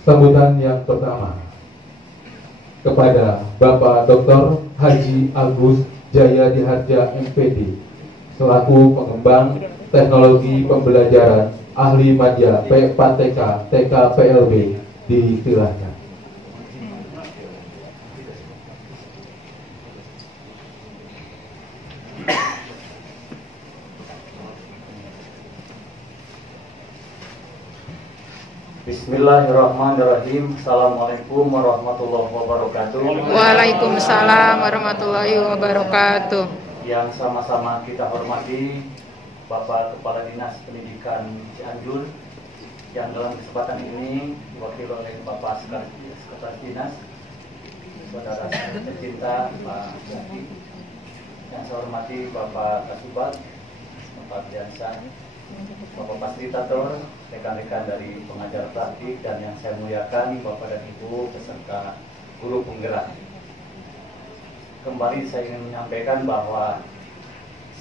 Sambutan yang pertama kepada Bapak Dr. Haji Agus Jaya Diharja MPD selaku pengembang teknologi pembelajaran ahli madya P4TK TKPLB disilahkan. Bismillahirrahmanirrahim. Assalamualaikum warahmatullahi wabarakatuh. Waalaikumsalam warahmatullahi wabarakatuh. Yang sama-sama kita hormati Bapak Kepala Dinas Pendidikan Cianjur, yang dalam kesempatan ini diwakili oleh Bapak Sekretaris Dinas, Saudara tercinta Pak Jaki, yang saya hormati Bapak Kasubat, Bapak Diansa, Bapak Fasilitator, rekan-rekan dari pengajar praktik, dan yang saya muliakan Bapak dan Ibu beserta guru penggerak. Kembali saya ingin menyampaikan bahwa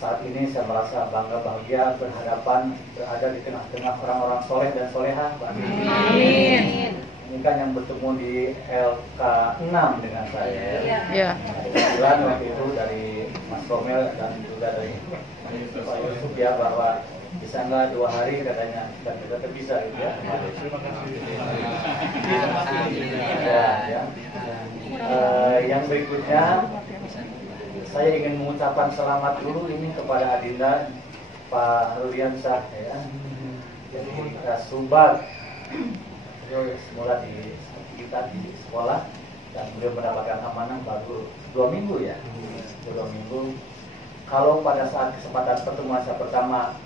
saat ini saya merasa bangga bahagia berhadapan berada di tengah-tengah orang-orang soleh dan soleha. Amin. Ini kan yang bertemu di LK6 dengan saya. Ya. Kebetulan waktu itu dari Mas Romel dan juga dari Pak Yusuf ya, bahwa bisa nggak 2 hari katanya, dan kita bisa gitu ya. Ya. Yang berikutnya saya ingin mengucapkan selamat dulu ini kepada Adinda Pak Rudiansyah ya. Jadi Sumbar beliau semula di kita di sekolah dan beliau mendapatkan amanah baru 2 minggu ya. 2 minggu. Kalau pada saat kesempatan pertemuan saya pertama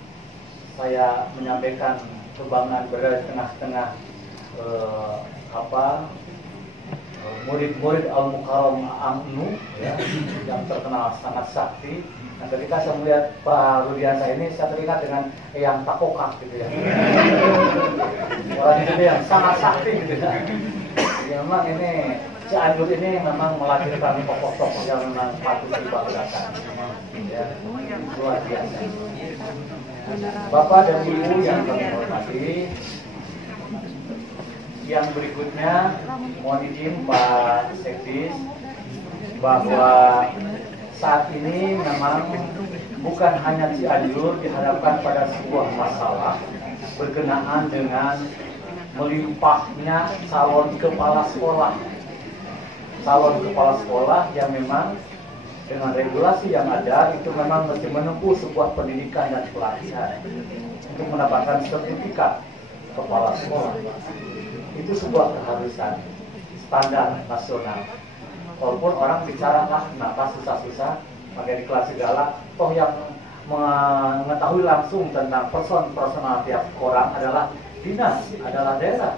saya menyampaikan kebanggaan berada di tengah-tengah murid-murid Al-Mukarram Amnu ya, yang terkenal sangat sakti. Nah, ketika saya melihat Pak Rudiansyah ini, saya teringat dengan yang takokak gitu ya. Orang itu yang sangat sakti gitu ya. Jadi memang ini Cianjur ini memang melahirkan tokoh-tokoh yang memang patut dibanggakan. Ya, luar biasa. Bapak dan Ibu yang kami hormati, yang berikutnya mohon izin Pak Sekdis bahwa saat ini memang bukan hanya Cianjur dihadapkan pada sebuah masalah berkenaan dengan melimpahnya calon kepala sekolah. Calon kepala sekolah yang memang dengan regulasi yang ada itu memang mesti menempuh sebuah pendidikan dan pelatihan untuk mendapatkan sertifikat kepala sekolah. Itu sebuah keharusan standar nasional. Walaupun orang bicara kenapa susah-susah pakai di kelas segala, toh yang mengetahui langsung tentang personal tiap orang adalah dinas, adalah daerah.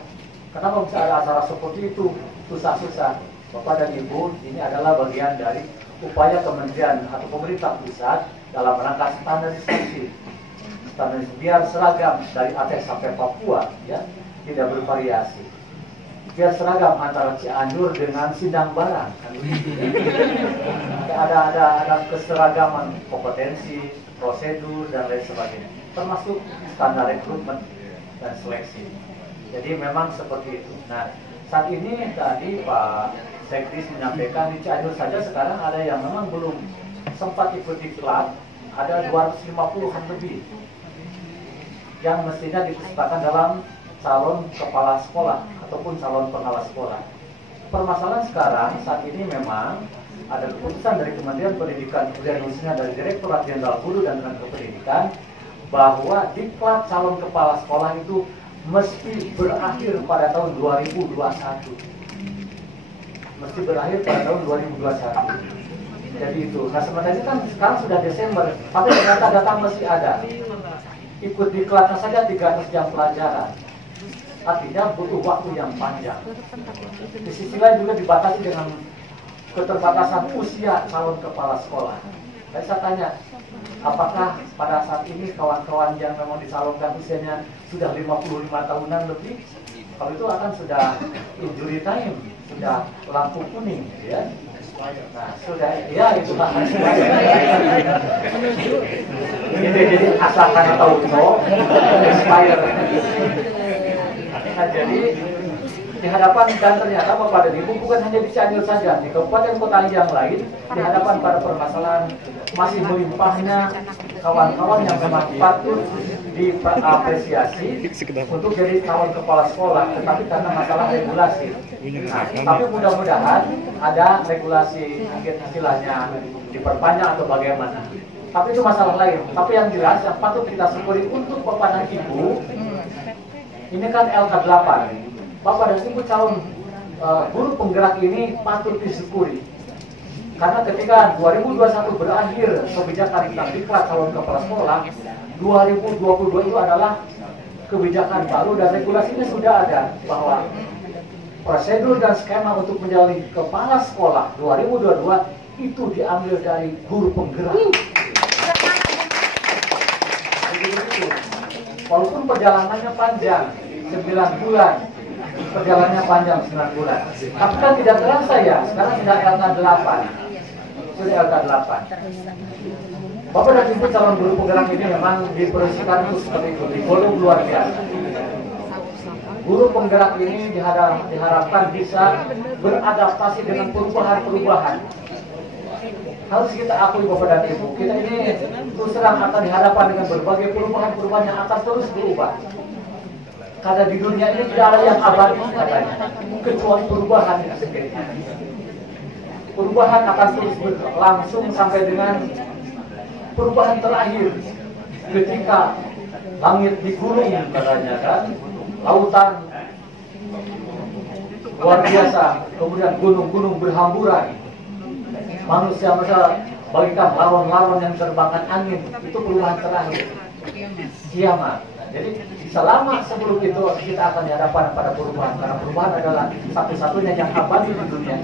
Kenapa bisa ada acara seperti itu susah-susah? Bapak dan Ibu, ini adalah bagian dari upaya kementerian atau pemerintah pusat dalam rangka standarisasi biar seragam dari Aceh sampai Papua ya, tidak bervariasi, biar seragam antara Cianjur dengan Sindang Barang kan? ada keseragaman kompetensi, prosedur dan lain sebagainya, termasuk standar rekrutmen dan seleksi. Jadi memang seperti itu. Nah, saat ini tadi Pak Sekdis menyampaikan di Cianjur saja sekarang ada yang memang belum sempat ikut diklat, ada 250-an lebih yang mestinya dipesertakan dalam calon kepala sekolah ataupun calon pengawas sekolah. Permasalahan sekarang saat ini memang ada keputusan dari Kementerian Pendidikan Kebudayaan khususnya dari Direktorat Jenderal Guru dan Tenaga Pendidikan bahwa diklat calon kepala sekolah itu mesti berakhir pada tahun 2021. Mesti berakhir pada tahun 2021. Jadi itu. Nah sebenarnya kan sekarang sudah Desember, tapi ternyata data masih ada. Ikut diklatnya saja 300 jam pelajaran. Artinya butuh waktu yang panjang. Di sisi lain juga dibatasi dengan keterbatasan usia calon kepala sekolah. Jadi saya tanya, apakah pada saat ini kawan-kawan yang memang dicalonkan usianya sudah 55 tahunan lebih, kalau itu akan sudah injury time, sudah lampu kuning, ya. Nah, sudah, ya itu lah. Jadi asalkan tahu no, expire. Nah, jadi di hadapan, dan ternyata Bapak dan Ibu bukan hanya di Cianjur saja, di kabupaten kota yang lain, di hadapan pada permasalahan masih melimpahnya kawan-kawan yang memang patut diapresiasi untuk jadi calon kepala sekolah, tetapi karena masalah regulasi. Nah, tapi mudah-mudahan ada regulasi, mungkin istilahnya diperpanjang atau bagaimana. Tapi itu masalah lain. Tapi yang jelas yang patut kita syukuri untuk Bapak dan Ibu, ini kan LK8. Bapak dan Ibu calon guru penggerak ini patut disyukuri. Karena ketika 2021 berakhir kebijakan tentang diklat calon kepala sekolah, 2022 itu adalah kebijakan baru dan regulasinya sudah ada bahwa prosedur dan skema untuk menjadi kepala sekolah 2022 itu diambil dari guru penggerak. Walaupun perjalanannya panjang, 9 bulan, perjalanannya panjang 9 bulan. Tapi kan tidak terasa ya, sekarang sudah LK8. Sudah LK8. Bapak dan Ibu calon guru penggerak ini memang dipersiapkan untuk seperti itu, di volume luar biasa. Guru penggerak ini diharapkan bisa beradaptasi dengan perubahan-perubahan. Harus kita akui Bapak dan Ibu, kita ini terus terang akan dihadapkan dengan berbagai perubahan-perubahan yang akan terus berubah. Karena di dunia ini tidak ada yang abadi katanya, kecuali perubahan yang sendirinya. Perubahan akan terus berlangsung sampai dengan perubahan terakhir ketika langit digulung katanya kan, lautan luar biasa, kemudian gunung-gunung berhamburan. Manusia bagikan lawan-lawan yang terbangkan angin, itu perubahan terakhir, kiamat. Jadi selama sebelum itu kita akan dihadapkan pada perubahan, karena perubahan adalah satu-satunya yang abadi di dunia.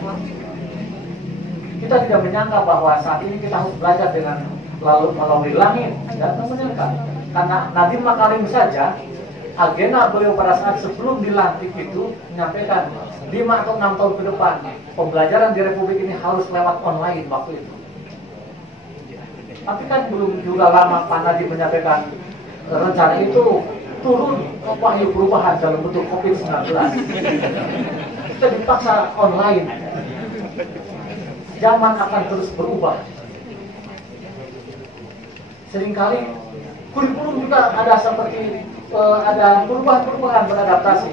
Kita tidak menyangka bahwa saat ini kita harus belajar dengan lalu melalui langit, dan menyangka karena Nadiem Makarim saja agenda beliau pada saat sebelum dilantik itu menyampaikan 5 atau 6 tahun ke depan pembelajaran di Republik ini harus lewat online waktu itu. Tapi kan belum juga lama Pak Nadiem menyampaikan rencana itu turun wahyu perubahan dalam bentuk COVID-19. Kita dipaksa online. Zaman akan terus berubah. Seringkali kurikulum juga ada seperti ada perubahan-perubahan beradaptasi.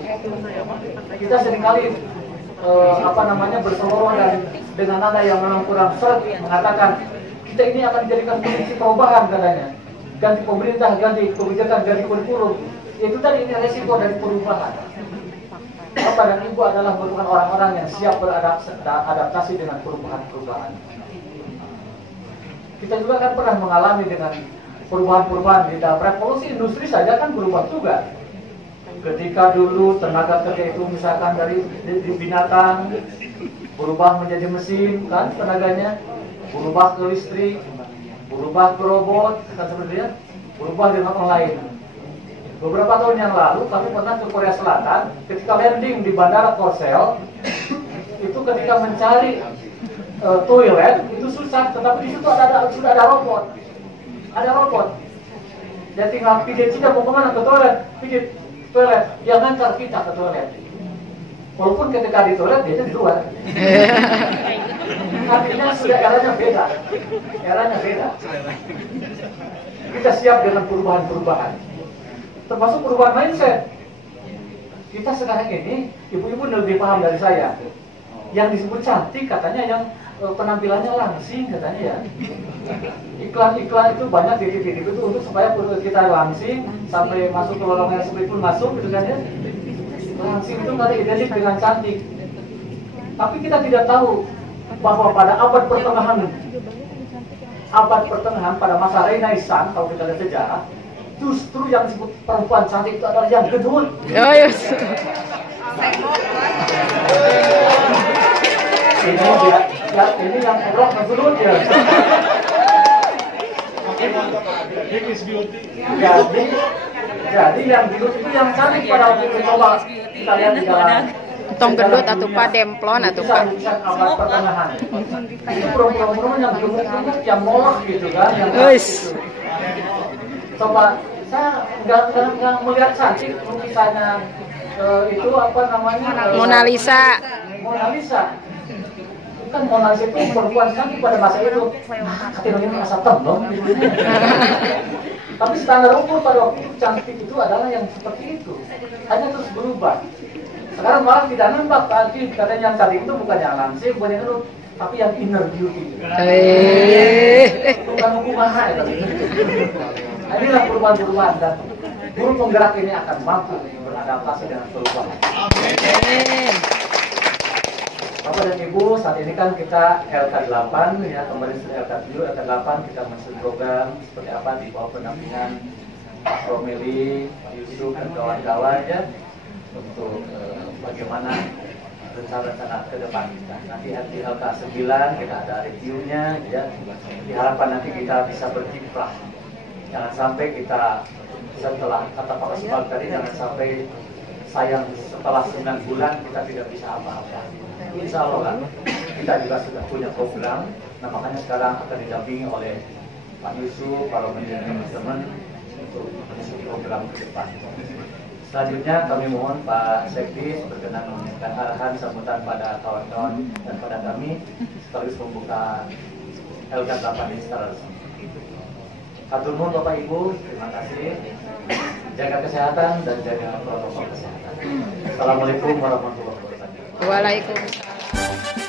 Kita seringkali berseloroh dan dengan nada yang memang kurang seret mengatakan kita ini akan dijadikan kondisi perubahan katanya. Ganti pemerintah, ganti kebijakan, ganti kurikulum. Itu tadi ini resiko dari perubahan. Bapak dan Ibu adalah merupakan orang-orang yang siap beradaptasi dengan perubahan-perubahan. Kita juga kan pernah mengalami dengan perubahan-perubahan di dalam revolusi industri saja kan berubah juga. Ketika dulu tenaga kerja itu misalkan dari binatang berubah menjadi mesin kan tenaganya, berubah ke listrik, berubah ke robot, kan seperti itu, berubah dengan online. Beberapa tahun yang lalu kami pernah ke Korea Selatan, ketika landing di Bandara Korsel, itu ketika mencari toilet itu susah, tetapi di situ sudah ada robot. Ada robot. Dia tinggal pijit saja mau kemana ke toilet, pijit toilet, dia ngantar kita ke toilet. Walaupun ketika di toilet dia di luar. Artinya sudah eranya beda. Eranya beda. Kita siap dengan perubahan-perubahan. Termasuk perubahan mindset. Kita sekarang ini, ibu-ibu lebih paham dari saya. Yang disebut cantik katanya yang penampilannya langsing katanya ya. Iklan-iklan itu banyak di TV itu untuk supaya kita langsing sampai masuk ke lorong yang seperti pun masuk gitu kan ya. Langsing itu tadi identik dengan cantik. Tapi kita tidak tahu bahwa pada abad pertengahan pada masa Renaissance, kalau kita lihat sejarah, justru yang disebut perempuan cantik itu adalah yang gendut. Oh, yes. Ini yang elok gendut ya. Jadi yang gendut itu yang cantik pada waktu itu. Coba kita lihat di dalam Tong gendut atau Pak demplon atau Pak. Abad pertengahan. Itu perempuan yang gendut yang molok gitu kan, yang Guys. Coba saya nggak melihat cantik lukisannya itu apa namanya? Mona Lisa. Mona Lisa. Kan Mona Lisa itu perempuan cantik pada masa itu. Nah, katanya ini masa dong. Tapi standar ukur pada waktu itu cantik itu adalah yang seperti itu. Hanya terus berubah. Sekarang malah tidak nembak tadi katanya yang cantik itu bukan yang langsing, bukan yang itu, tapi yang inner beauty. Bukan hukuman ya. Nah, inilah perubahan-perubahan dan guru penggerak ini akan mampu beradaptasi dengan perubahan. Amin. Bapak dan Ibu, saat ini kan kita LK8 ya, kemarin sudah LK7, LK8 kita masuk program seperti apa di bawah pendampingan Pak Romeli, Pak Yusuf dan kawan-kawan ya, untuk bagaimana rencana-rencana ke depan kita. Nanti di LK9 kita ada reviewnya ya, diharapkan nanti kita bisa berkiprah. Jangan sampai kita setelah kata Pak Asbal tadi, jangan sampai sayang setelah 9 bulan kita tidak bisa apa-apa. Insya Allah kan, kita juga sudah punya program. Nah makanya sekarang akan didampingi oleh Pak Yusuf, kalau menjadi teman-teman untuk menyusun program ke depan. Selanjutnya kami mohon Pak Sekdi berkenan memberikan arahan sambutan pada kawan-kawan dan pada kami, sekaligus membuka LK8 ini secara resmi. Hatur nuhun Bapak Ibu, terima kasih. Jaga kesehatan dan jaga protokol kesehatan. Assalamualaikum warahmatullahi wabarakatuh. Waalaikumsalam.